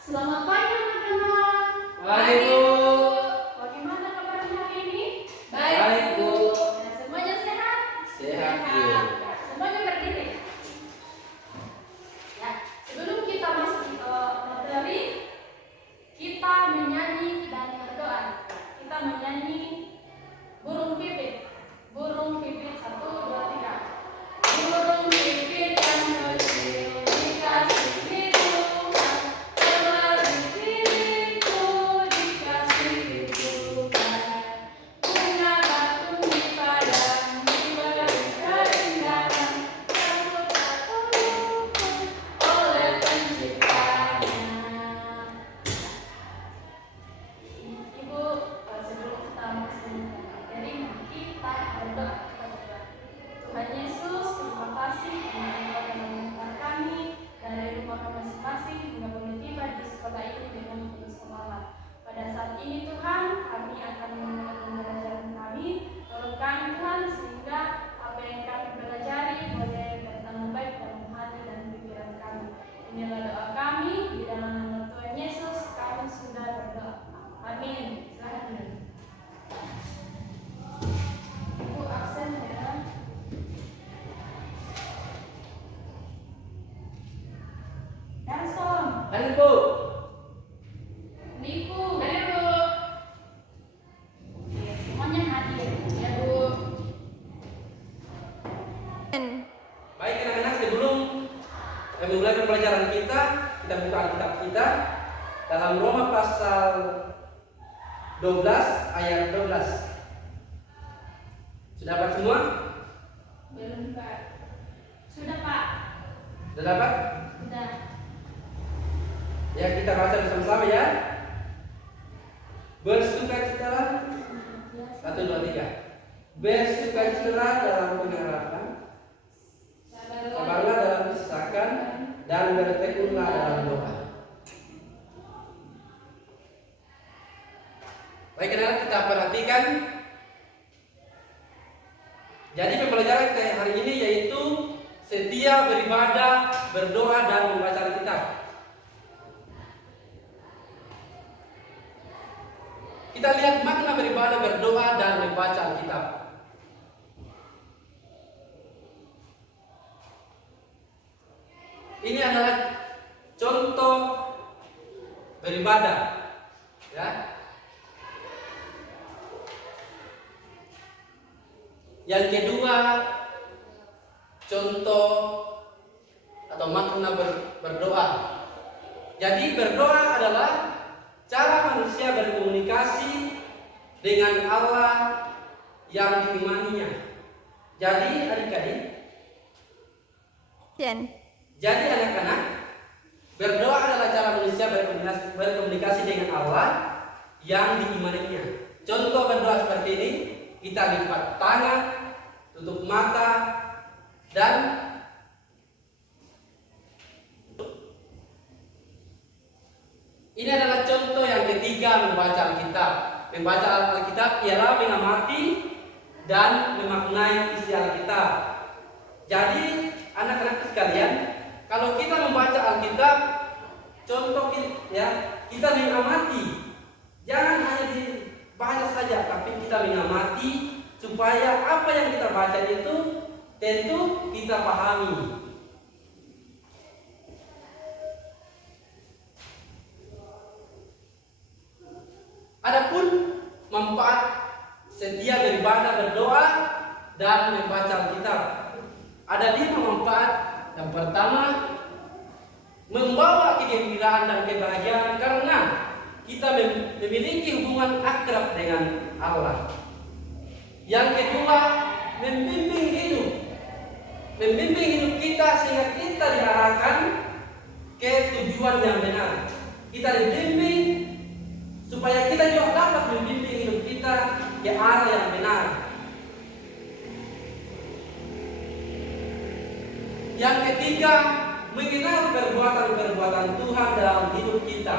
Selamat pagi anak-anak. Pagi, Bu. Bagaimana kabarnya hari ini? Baik, Bu. Nah, semuanya sehat? Sehat, Bu. Ya, semuanya berdiri. Ya, sebelum kita masuk ke materi, kita menyanyi dan berdoa. Kita menyanyi burung pipit. Burung pipit 1, 2, 3. Burung pipit yang kecil dikasih Tuhan, terlebih diriku dikasih Tuhan. Bunga batu di padang diberi keindahan, sambut aku luput oleh penciptanya. Ibu, sebelum kita masuk ke materi, kita berdoa kepada Tuhan. Tuhan Yesus, terima kasih karena Engkau telah mengantar kami dari rumah kami masing-masing hingga boleh tiba di sekolah ini dengan penuh semangat. Pada saat ini Tuhan, kami akan memulai pembelajaran kami. Tolong kami Tuhan sehingga apa yang kami pelajari boleh bertambah baik dalam hati dan pikiran kami. Inilah doa kami di dalam nama Tuhan Yesus. Kami sudah berdoa. Amin. Silakan. Ibu absen ya. Nelson, Hadir, Bu. Niku, hadir Bu. Oke, semuanya hadir ya Bu. Baik anak-anak, sebelum kami mulai pembelajaran kita buka Alkitab kita dalam Roma pasal 12 ayat 12. Sudah dapat semua? Belum Pak. Sudah Pak. Sudah dapat? Sudah. Ya, kita baca bersama-sama ya. Bersukacitalah. 1, 2, 3. Bersukacitalah dalam pengharapan, sabarlah dalam kesakan, dan bertekunlah dalam doa. Baik, anak-anak, kita perhatikan. Jadi pembelajaran kita hari ini yaitu setia beribadah, berdoa, dan membaca Alkitab. Kita lihat makna beribadah, berdoa, dan membaca Alkitab. Ini adalah contoh beribadah, ya. Yang kedua, contoh atau makna berdoa. Jadi berdoa adalah cara manusia berkomunikasi dengan Allah yang diimaninya. Jadi adik-adik, jadi anak-anak, berdoa adalah cara manusia berkomunikasi dengan Allah yang diimaninya. Contoh berdoa seperti ini, kita lipat tangan, tutup mata, dan ini adalah contoh yang ketiga membaca Alkitab. Membaca Alkitab ialah mengamati dan memaknai isi Alkitab. Jadi anak-anak sekalian, kalau kita membaca Alkitab, contoh ya, kita mengamati. Jangan hanya dibaca saja, tapi kita mengamati supaya apa yang kita baca itu tentu kita pahami. Adapun manfaat setia beribadah, berdoa, dan membaca Alkitab, ada 5 manfaat. Yang pertama, membawa kegembiraan dan kebahagiaan karena kita memiliki hubungan akrab dengan Allah. Yang kedua, membimbing hidup kita sehingga kita diarahkan ke tujuan yang benar. Kita dibimbing supaya kita juga dapat membimbing hidup kita ke arah yang benar. Yang ketiga, mengenal perbuatan-perbuatan Tuhan dalam hidup kita.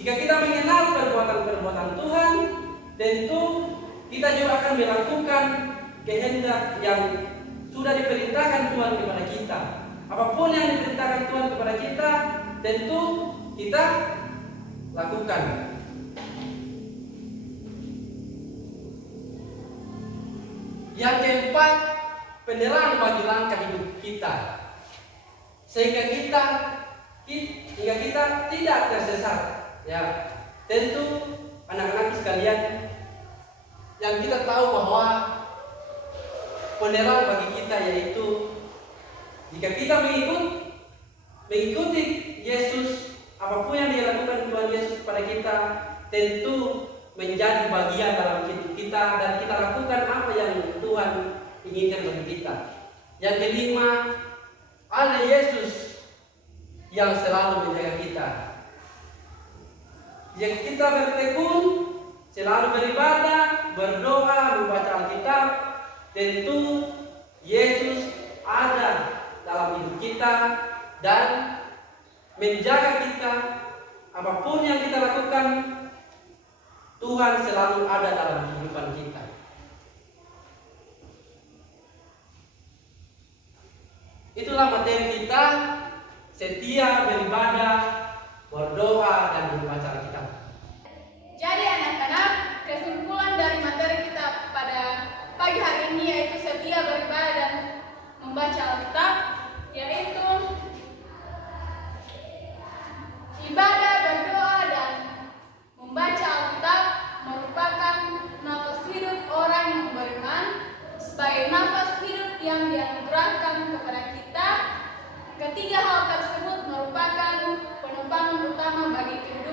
Jika kita mengenal perbuatan-perbuatan Tuhan, tentu kita juga akan melakukan kehendak yang sudah diperintahkan Tuhan kepada kita. Apapun yang diperintahkan Tuhan kepada kita, tentu kita lakukan. Yang keempat, penerang bagi langkah hidup kita, sehingga kita tidak tersesat. Ya, tentu anak-anak sekalian, yang kita tahu bahwa penerang bagi kita yaitu jika kita mengikuti Yesus, apapun yang dilakukan Tuhan Yesus kepada kita tentu menjadi bagian dalam hidup kita, dan kita lakukan apa yang Tuhan inginkan bagi kita. Yang kelima, ada Yesus yang selalu menjaga kita. Jika kita bertekun, selalu beribadah, berdoa, membaca Alkitab, tentu Yesus ada dalam hidup kita dan menjaga kita. Apapun yang kita lakukan, Tuhan selalu ada dalam kehidupan kita. Itulah materi kita, setia beribadah, berdoa, dan membaca Alkitab. Jadi anak-anak, kesimpulan dari materi kita pada pagi hari ini yaitu setia beribadah dan membaca Alkitab, yaitu ibadah, berdoa, dan membaca Alkitab merupakan nafas hidup orang yang beriman, sebagai nafas hidup yang dianugerahkan kepada kita. Ketiga hal tersebut merupakan penopang utama bagi kehidupan